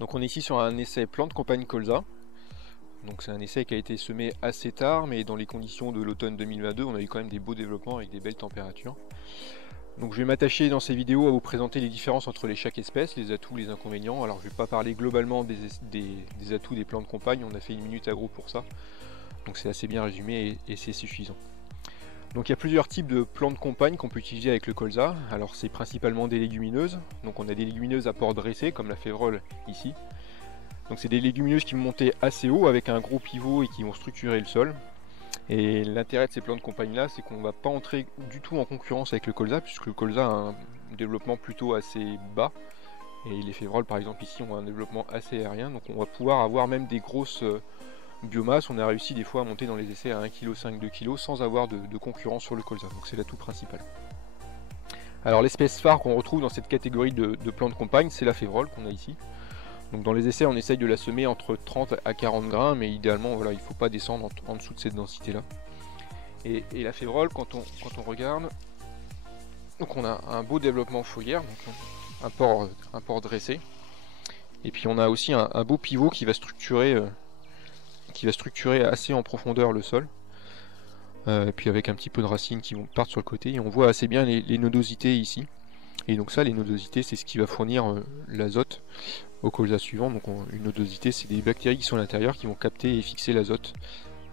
Donc on est ici sur un essai plante campagne colza. Donc c'est un essai qui a été semé assez tard, mais dans les conditions de l'automne 2022, on a eu quand même des beaux développements avec des belles températures. Donc je vais m'attacher dans ces vidéos à vous présenter les différences entre chaque espèce, les atouts, les inconvénients. Alors je ne vais pas parler globalement des atouts des plantes compagnes, on a fait une minute agro pour ça. Donc c'est assez bien résumé et c'est suffisant. Donc il y a plusieurs types de plantes compagnes qu'on peut utiliser avec le colza. Alors c'est principalement des légumineuses. Donc on a des légumineuses à port dressé comme la févrole ici. Donc c'est des légumineuses qui vont monter assez haut avec un gros pivot et qui vont structurer le sol. Et l'intérêt de ces plantes compagnes là, c'est qu'on ne va pas entrer du tout en concurrence avec le colza, puisque le colza a un développement plutôt assez bas. Et les févroles par exemple ici ont un développement assez aérien. Donc on va pouvoir avoir même des grosses biomasse. On a réussi des fois à monter dans les essais à 1,5 kg, 2 kg sans avoir de concurrence sur le colza, donc c'est l'atout principal. Alors l'espèce phare qu'on retrouve dans cette catégorie de plantes compagnes, c'est la févrole qu'on a ici. Donc dans les essais on essaye de la semer entre 30 à 40 grains, mais idéalement voilà, il ne faut pas descendre en dessous de cette densité là. Et la févrole, quand on regarde, donc on a un beau développement foliaire, donc un port dressé, et puis on a aussi un beau pivot qui va structurer assez en profondeur le sol, et puis avec un petit peu de racines qui partent sur le côté, et on voit assez bien les nodosités ici. Et donc ça, les nodosités, c'est ce qui va fournir l'azote au colza suivant. Donc une nodosité, c'est des bactéries qui sont à l'intérieur qui vont capter et fixer l'azote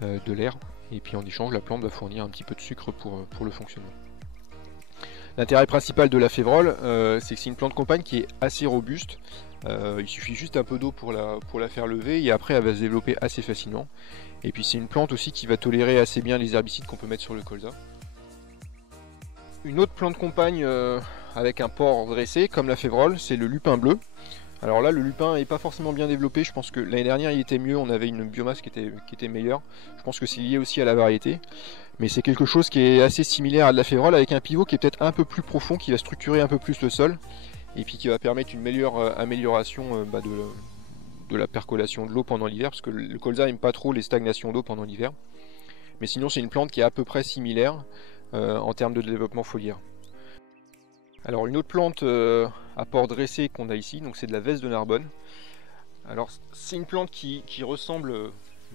de l'air, et puis en échange la plante va fournir un petit peu de sucre pour le fonctionnement. L'intérêt principal de la févrole, c'est que c'est une plante compagne qui est assez robuste. Il suffit juste un peu d'eau pour la faire lever, et après elle va se développer assez facilement. Et puis c'est une plante aussi qui va tolérer assez bien les herbicides qu'on peut mettre sur le colza. Une autre plante compagne avec un port dressé comme la févrole, c'est le lupin bleu. Alors là le lupin n'est pas forcément bien développé, je pense que l'année dernière il était mieux, on avait une biomasse qui était meilleure. Je pense que c'est lié aussi à la variété. Mais c'est quelque chose qui est assez similaire à de la févrole, avec un pivot qui est peut-être un peu plus profond, qui va structurer un peu plus le sol, et puis qui va permettre une meilleure amélioration de la percolation de l'eau pendant l'hiver, parce que le colza n'aime pas trop les stagnations d'eau pendant l'hiver. Mais sinon c'est une plante qui est à peu près similaire en termes de développement foliaire. Alors une autre plante à port dressé qu'on a ici, donc c'est de la veste de Narbonne. Alors c'est une plante qui ressemble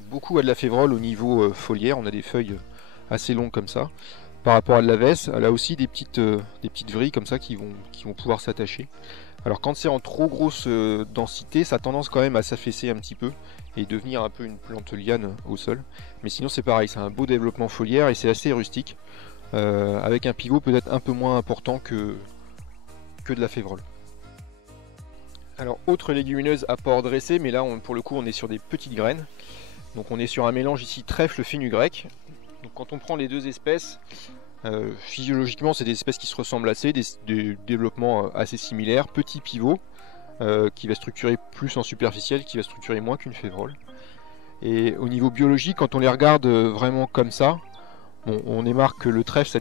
beaucoup à de la févrole au niveau foliaire, on a des feuilles assez longues comme ça. Par rapport à de la veste, elle a aussi des petites vrilles comme ça qui vont pouvoir s'attacher. Alors quand c'est en trop grosse densité, ça a tendance quand même à s'affaisser un petit peu et devenir un peu une plante liane au sol. Mais sinon c'est pareil, c'est un beau développement foliaire et c'est assez rustique, avec un pivot peut-être un peu moins important que de la févrole. Alors autre légumineuse à port dressé, mais là pour le coup on est sur des petites graines. Donc on est sur un mélange ici trèfle fenugrec. Donc quand on prend les deux espèces, physiologiquement c'est des espèces qui se ressemblent assez, des développements assez similaires, petit pivot qui va structurer plus en superficiel, qui va structurer moins qu'une févrole. Et au niveau biologique, quand on les regarde vraiment comme ça, bon, on remarque que le trèfle a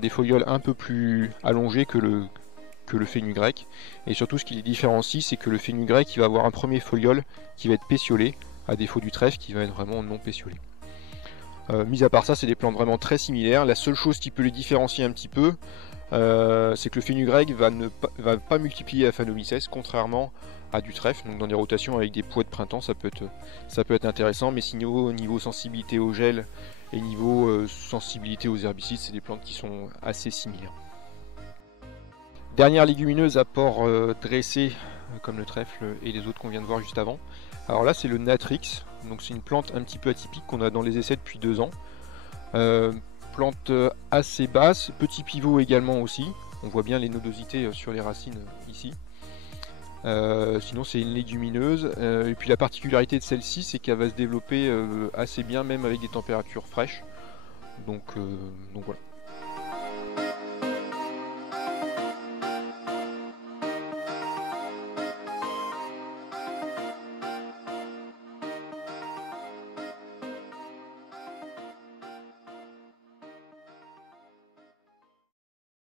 des folioles un peu plus allongées que le fenugrec. Et surtout ce qui les différencie, c'est que le fenugrec il va avoir un premier foliole qui va être pétiolé, à défaut du trèfle qui va être vraiment non pétiolé. Mis à part ça, c'est des plantes vraiment très similaires. La seule chose qui peut les différencier un petit peu, c'est que le fenugrec va pas multiplier Aphanomyces, contrairement à du trèfle. Donc dans des rotations avec des pois de printemps, ça peut être intéressant, mais sinon niveau sensibilité au gel et niveau sensibilité aux herbicides, c'est des plantes qui sont assez similaires. Dernière légumineuse à port dressé, comme le trèfle et les autres qu'on vient de voir juste avant. Alors là c'est le Natrix, donc c'est une plante un petit peu atypique qu'on a dans les essais depuis 2 ans. Plante assez basse, petit pivot également aussi, on voit bien les nodosités sur les racines ici. Sinon c'est une légumineuse, et puis la particularité de celle-ci c'est qu'elle va se développer assez bien même avec des températures fraîches. Donc voilà.